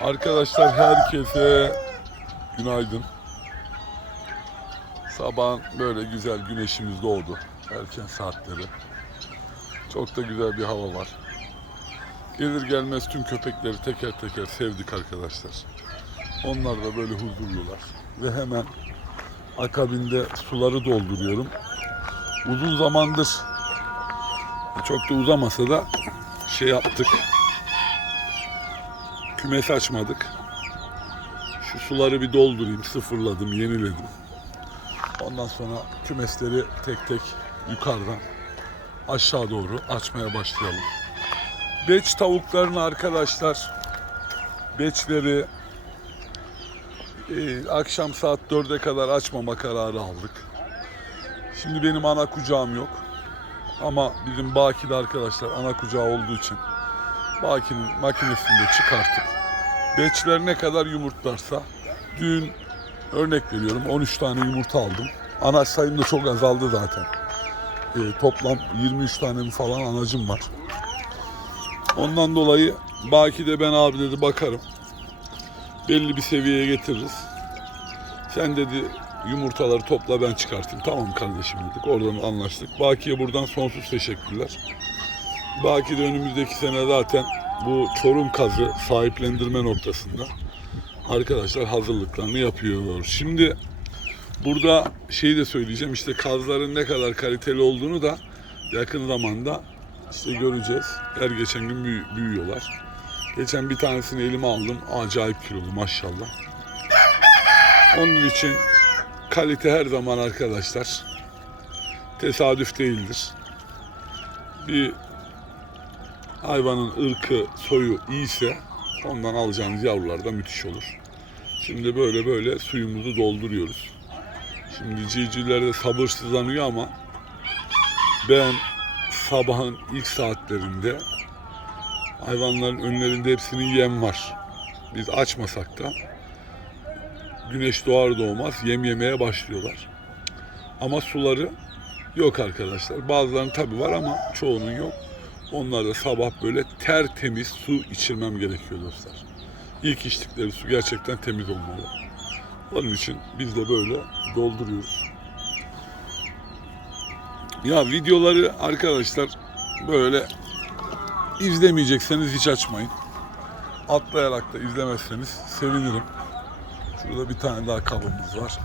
Arkadaşlar herkese günaydın. Sabahın böyle güzel güneşimiz doğdu. Erken saatleri. Çok da güzel bir hava var. Gelir gelmez tüm köpekleri teker teker sevdik arkadaşlar. Onlar da böyle huzurlular. Ve hemen akabinde suları dolduruyorum. Uzun zamandır çok da uzamasa da şey yaptık. Kümes açmadık. Şu suları bir doldurayım, sıfırladım, yeniledim. Ondan sonra kümesleri tek tek yukarıdan aşağı doğru açmaya başlayalım. Beç tavuklarını arkadaşlar, beçleri e, akşam saat 4'e kadar açmama kararı aldık. Şimdi benim ana kucağım yok. Ama bizim Baki'de arkadaşlar ana kucağı olduğu için Baki'nin makinesinde çıkartıp beçler ne kadar yumurtlarsa dün örnek veriyorum 13 tane yumurta aldım. Ana sayım da çok azaldı zaten. Ee, toplam 23 tane falan anacım var. Ondan dolayı Baki'de ben abi dedi bakarım. Belli bir seviyeye getiririz. Sen dedi yumurtaları topla ben çıkartayım. Tamam kardeşim dedik. Oradan anlaştık. Baki'ye buradan sonsuz teşekkürler. Baki de önümüzdeki sene zaten bu Çorum kazı sahiplendirme noktasında arkadaşlar hazırlıklarını yapıyor. Şimdi burada şeyi de söyleyeceğim işte kazların ne kadar kaliteli olduğunu da yakın zamanda işte göreceğiz. Her geçen gün büyü- büyüyorlar. Geçen bir tanesini elime aldım. Acayip kilolu maşallah. Onun için kalite her zaman arkadaşlar tesadüf değildir. Bir hayvanın ırkı, soyu iyiyse ondan alacağınız yavrular da müthiş olur. Şimdi böyle böyle suyumuzu dolduruyoruz. Şimdi civcivler de sabırsızlanıyor ama ben sabahın ilk saatlerinde hayvanların önlerinde hepsinin yem var. Biz açmasak da güneş doğar doğmaz yem yemeye başlıyorlar. Ama suları yok arkadaşlar. Bazılarının tabi var ama çoğunun yok. Onlar da sabah böyle tertemiz su içirmem gerekiyor dostlar. İlk içtikleri su gerçekten temiz olmalı. Onun için biz de böyle dolduruyoruz. Ya videoları arkadaşlar böyle izlemeyecekseniz hiç açmayın. Atlayarak da izlemezseniz sevinirim. Şurada bir tane daha kabımız var.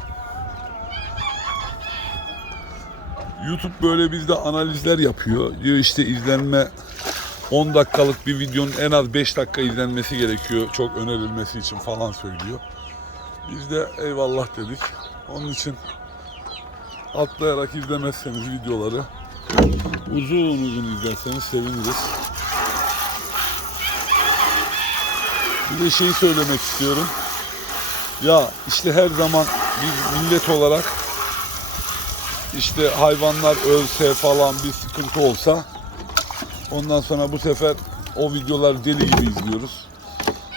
YouTube böyle bizde analizler yapıyor. Diyor işte izlenme 10 dakikalık bir videonun en az 5 dakika izlenmesi gerekiyor. Çok önerilmesi için falan söylüyor. Biz de eyvallah dedik. Onun için atlayarak izlemezseniz videoları uzun uzun izlerseniz seviniriz. Bir de şeyi söylemek istiyorum. Ya işte her zaman biz millet olarak işte hayvanlar ölse falan bir sıkıntı olsa ondan sonra bu sefer o videolar deli gibi izliyoruz.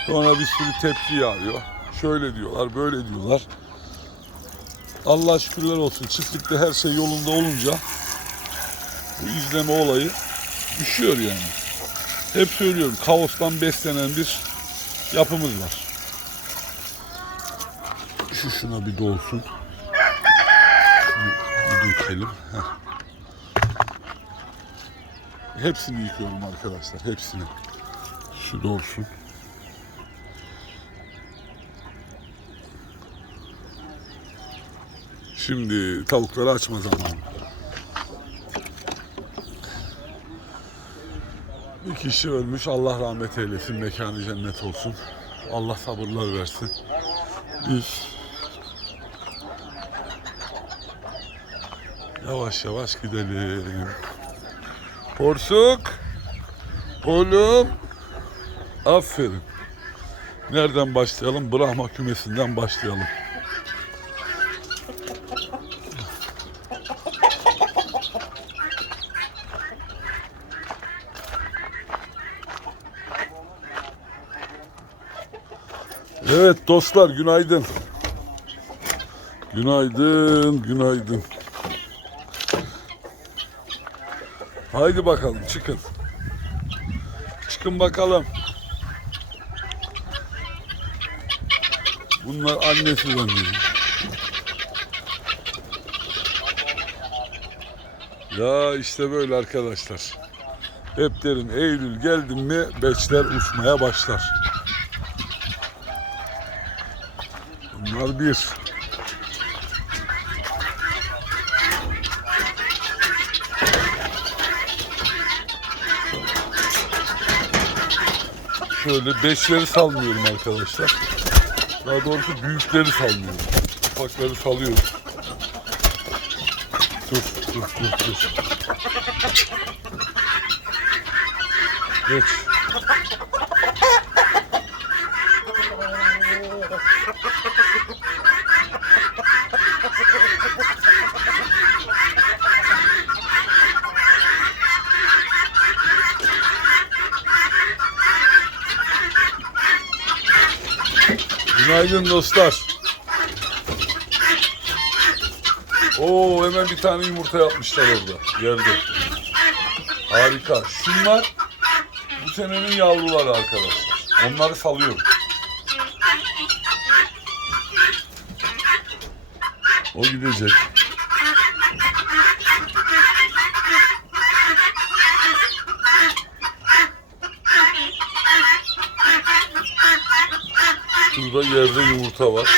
Sonra bir sürü tepki yağıyor. Şöyle diyorlar, böyle diyorlar. Allah şükürler olsun çiftlikte her şey yolunda olunca bu izleme olayı düşüyor yani. Hep söylüyorum kaostan beslenen bir yapımız var. Şu şuna bir dolsun. Heh. Hepsini yıkıyorum arkadaşlar. Hepsini. Şu dolsun. Şimdi tavukları açma zamanı. Bir kişi ölmüş. Allah rahmet eylesin. Mekanı cennet olsun. Allah sabırlar versin. Biz yavaş yavaş gidelim. Porsuk. Oğlum. Aferin. Nereden başlayalım? Brahma kümesinden başlayalım. Evet dostlar günaydın. Günaydın, günaydın. Haydi bakalım çıkın. Çıkın bakalım. Bunlar annesi zannediyor. Ya işte böyle arkadaşlar. Hep derim Eylül geldin mi beçler uçmaya başlar. Bunlar bir. Şöyle beşleri salmıyorum arkadaşlar. Daha doğrusu büyükleri salmıyorum. Ufakları salıyorum. Dur, dur, dur, dur. Geç. Günaydın dostlar. Oo hemen bir tane yumurta yapmışlar orada yerde. Harika. Şunlar bu senenin yavruları arkadaşlar. Onları salıyorum. O gidecek. Şurada yerde yumurta var.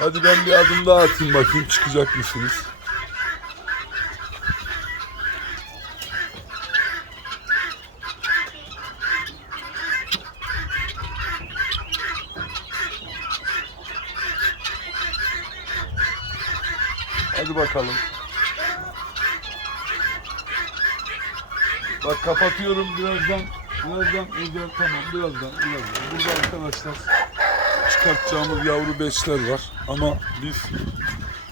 Hadi ben bir adım daha atayım bakayım çıkacak mısınız? Hadi bakalım. Bak kapatıyorum birazdan. Birazdan özel tamam birazdan birazdan. Burada arkadaşlar çıkartacağımız yavru beşler var. Ama biz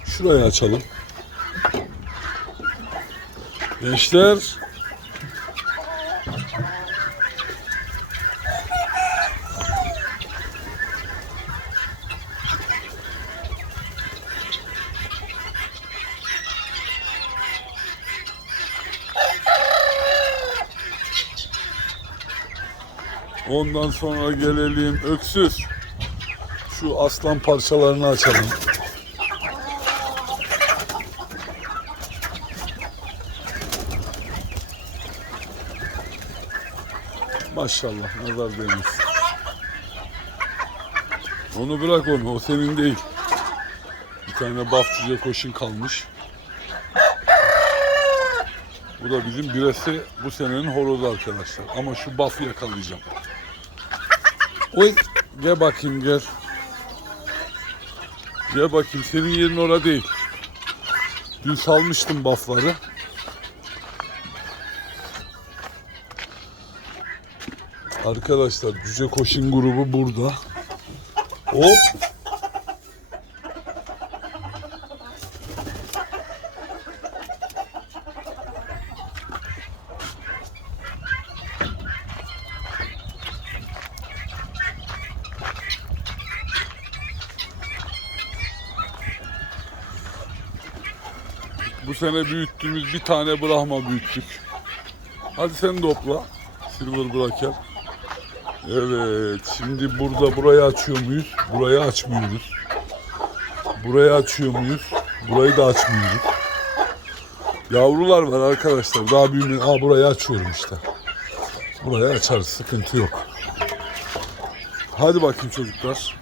şurayı açalım. Gençler. Ondan sonra gelelim öksüz. Şu aslan parçalarını açalım. Maşallah nazar değmesin. Onu bırak onu o senin değil. Bir tane bafçıca koşun kalmış. Bu da bizim biresi bu senenin horozu arkadaşlar. Ama şu buff'ı yakalayacağım. Oy gel bakayım gel. Gel bakayım senin yerin orada değil. Dün salmıştım buff'ları. Arkadaşlar Cüce Koşin grubu burada. Hop. Bu sene büyüttüğümüz bir tane Brahma büyüttük. Hadi sen topla. Silver Braker. Evet. Şimdi burada burayı açıyor muyuz? Burayı açmıyoruz. Burayı açıyor muyuz? Burayı da açmıyoruz. Yavrular var arkadaşlar. Daha büyümüyor. Aa burayı açıyorum işte. Burayı açarız. Sıkıntı yok. Hadi bakayım çocuklar.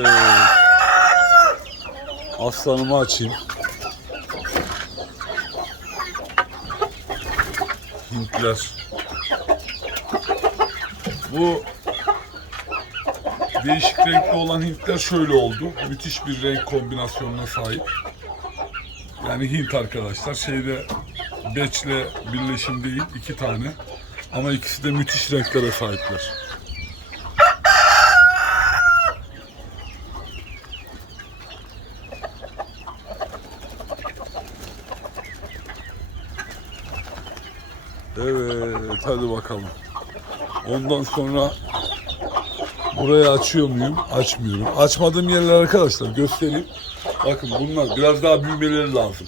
Evet. Aslanımı açayım. Hintler. Bu değişik renkli olan Hintler şöyle oldu. Müthiş bir renk kombinasyonuna sahip. Yani Hint arkadaşlar şeyde beçle birleşim değil iki tane. Ama ikisi de müthiş renklere sahipler. Evet hadi bakalım. Ondan sonra burayı açıyor muyum? Açmıyorum. Açmadığım yerler arkadaşlar göstereyim. Bakın bunlar biraz daha büyümeleri lazım.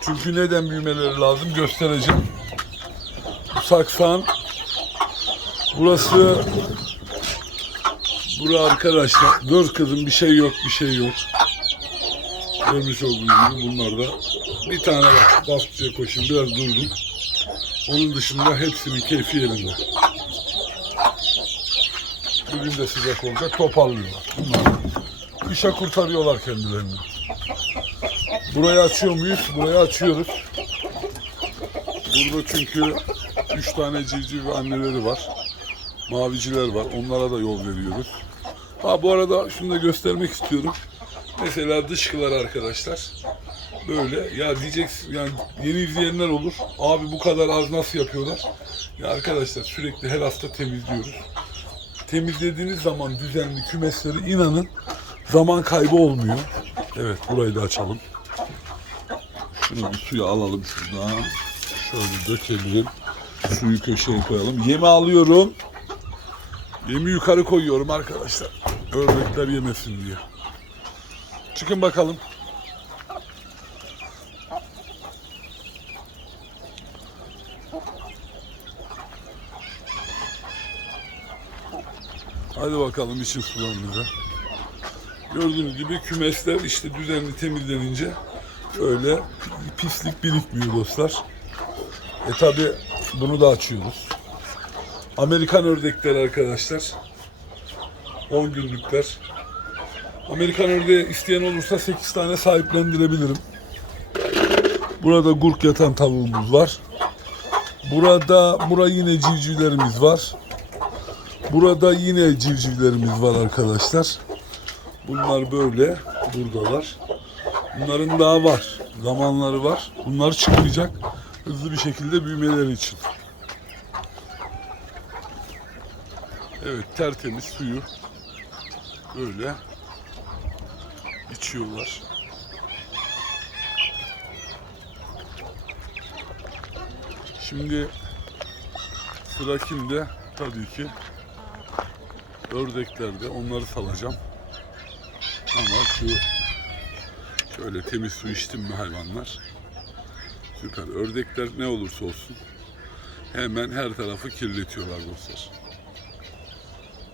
Çünkü neden büyümeleri lazım göstereceğim. Bu saksağın burası Bura arkadaşlar dur kızım bir şey yok bir şey yok. Görmüş olduğunuz gibi bunlar da bir tane bak bastıya koşayım biraz durdum. Onun dışında hepsinin keyfi yerinde. Bugün de sıcak olacak toparlıyorlar. Bunlar kışa kurtarıyorlar kendilerini. Burayı açıyor muyuz? Burayı açıyoruz. Burada çünkü üç tane civciv ve anneleri var. Maviciler var. Onlara da yol veriyoruz. Ha bu arada şunu da göstermek istiyorum. Mesela dışkılar arkadaşlar. Böyle ya diyeceksin yani yeni izleyenler olur. Abi bu kadar az nasıl yapıyorlar? Ya arkadaşlar sürekli her hafta temizliyoruz. Temizlediğiniz zaman düzenli kümesleri inanın zaman kaybı olmuyor. Evet burayı da açalım. Şunu bir suya alalım şuradan. Şöyle dökelim. Suyu köşeye koyalım. Yemi alıyorum. Yemi yukarı koyuyorum arkadaşlar. Ördekler yemesin diye. Çıkın bakalım. Hadi bakalım için sularınıza. Gördüğünüz gibi kümesler işte düzenli temizlenince öyle pislik birikmiyor dostlar. E tabi bunu da açıyoruz. Amerikan ördekler arkadaşlar. 10 günlükler. Amerikan ördeği isteyen olursa 8 tane sahiplendirebilirim. Burada gurk yatan tavuğumuz var. Burada bura yine civcivlerimiz var. Burada yine civcivlerimiz var arkadaşlar. Bunlar böyle buradalar. Bunların daha var. Zamanları var. Bunlar çıkmayacak. Hızlı bir şekilde büyümeleri için. Evet tertemiz suyu böyle içiyorlar. Şimdi sıra kimde? Tabii ki ördeklerde. Onları salacağım. Ama şu şöyle temiz su içtim mi hayvanlar? Süper. Ördekler ne olursa olsun hemen her tarafı kirletiyorlar dostlar.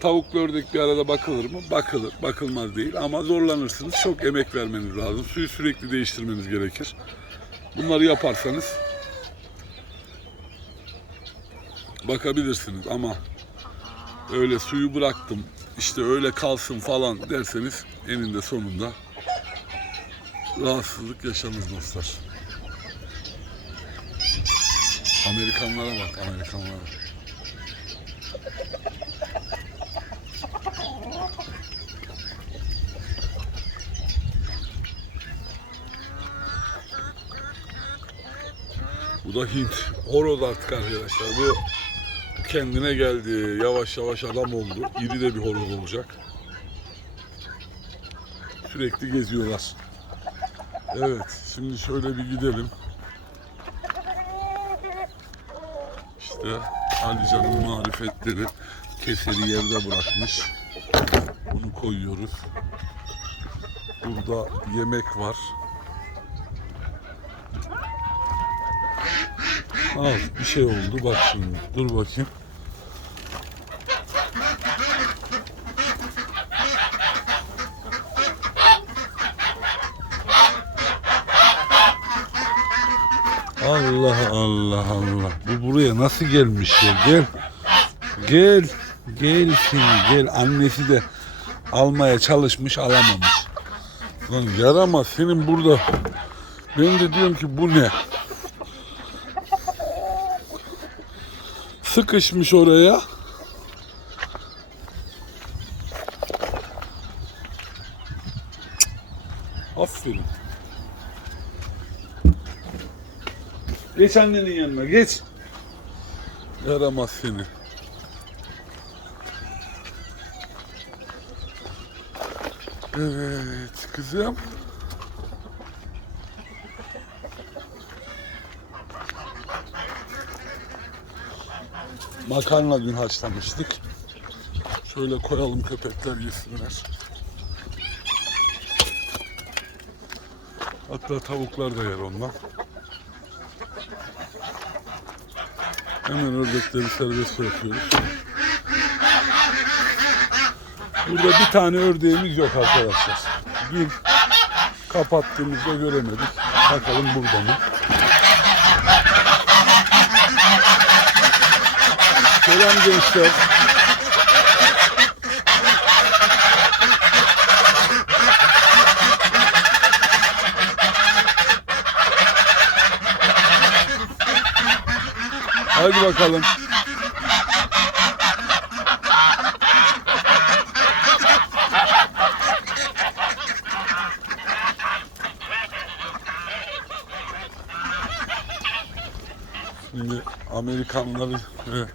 Tavuklu ördek bir arada bakılır mı? Bakılır. Bakılmaz değil ama zorlanırsınız. Çok emek vermeniz lazım. Suyu sürekli değiştirmeniz gerekir. Bunları yaparsanız bakabilirsiniz ama öyle suyu bıraktım işte öyle kalsın falan derseniz eninde sonunda rahatsızlık yaşanır dostlar. Amerikanlara bak Amerikanlara. Bu da Hint. Horoz artık arkadaşlar. Bu kendine geldi. Yavaş yavaş adam oldu. İri de bir horoz olacak. Sürekli geziyorlar. Evet. Şimdi şöyle bir gidelim. İşte Ali Can'ın marifetleri keseri yerde bırakmış. Bunu koyuyoruz. Burada yemek var. Al bir şey oldu bak şimdi. Dur bakayım. Allah Allah Allah. Bu buraya nasıl gelmiş ya? Gel. Gel. Gelsin gel. Annesi de almaya çalışmış alamamış. Lan yaramaz senin burada. Ben de diyorum ki bu ne? Sıkışmış oraya. Aferin. Geç annenin yanına geç. Yaramaz seni. Evet kızım. Makarna dün haşlamıştık. Şöyle koyalım köpekler yesinler. Hatta tavuklar da yer ondan. Hemen ördekleri serbest bırakıyoruz. Burada bir tane ördeğimiz yok arkadaşlar. Dün kapattığımızda göremedik. Bakalım burada mı? Selam gençler. Hadi bakalım. Şimdi Amerikanları ve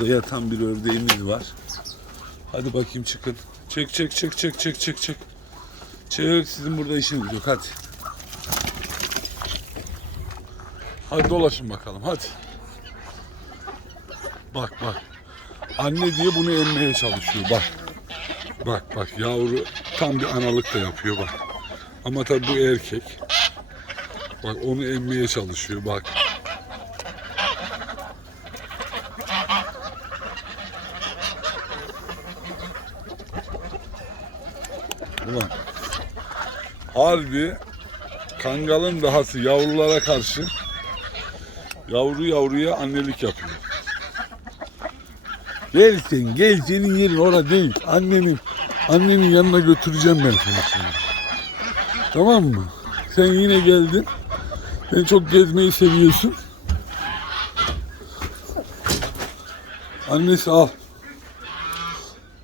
şurada yatan bir ördeğimiz var. Hadi bakayım çıkın. Çek çek çek çek çek çek çek. Çek sizin burada işiniz yok hadi. Hadi dolaşın bakalım hadi. Bak bak. Anne diye bunu emmeye çalışıyor bak. Bak bak yavru tam bir analık da yapıyor bak. Ama tabii bu erkek. Bak onu emmeye çalışıyor bak. Harbi kangalın dahası yavrulara karşı yavru yavruya annelik yapıyor. Gel sen gel senin yerin orada değil. Annenin annenin yanına götüreceğim ben seni şimdi. Tamam mı? Sen yine geldin. Sen çok gezmeyi seviyorsun. Annesi al.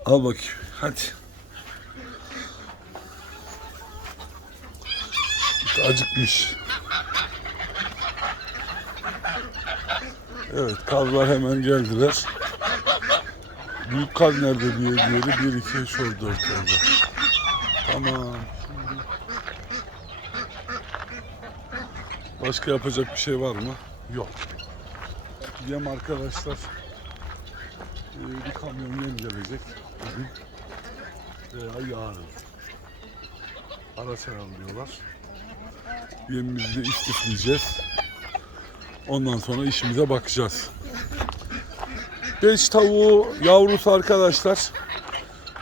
Al bakayım. Hadi. Acıkmış. Evet kazlar hemen geldiler. Büyük kaz nerede diye diğeri bir iki üç orada dört orada. Tamam. Başka yapacak bir şey var mı? Yok. Yem arkadaşlar ee, bir kamyon yem gelecek veya yarın. Ara diyorlar. Yemimizi istifleyeceğiz. Ondan sonra işimize bakacağız. Beş tavuğu yavrusu arkadaşlar.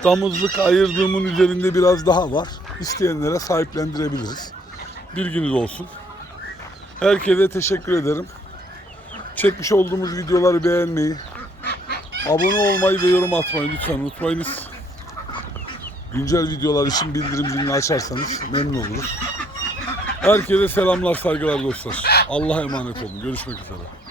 Damızlık ayırdığımın üzerinde biraz daha var. İsteyenlere sahiplendirebiliriz. Bilginiz olsun. Herkese teşekkür ederim. Çekmiş olduğumuz videoları beğenmeyi, abone olmayı ve yorum atmayı lütfen unutmayınız. Güncel videolar için bildirim zilini açarsanız memnun oluruz. Herkese selamlar, saygılar dostlar. Allah'a emanet olun. Görüşmek üzere.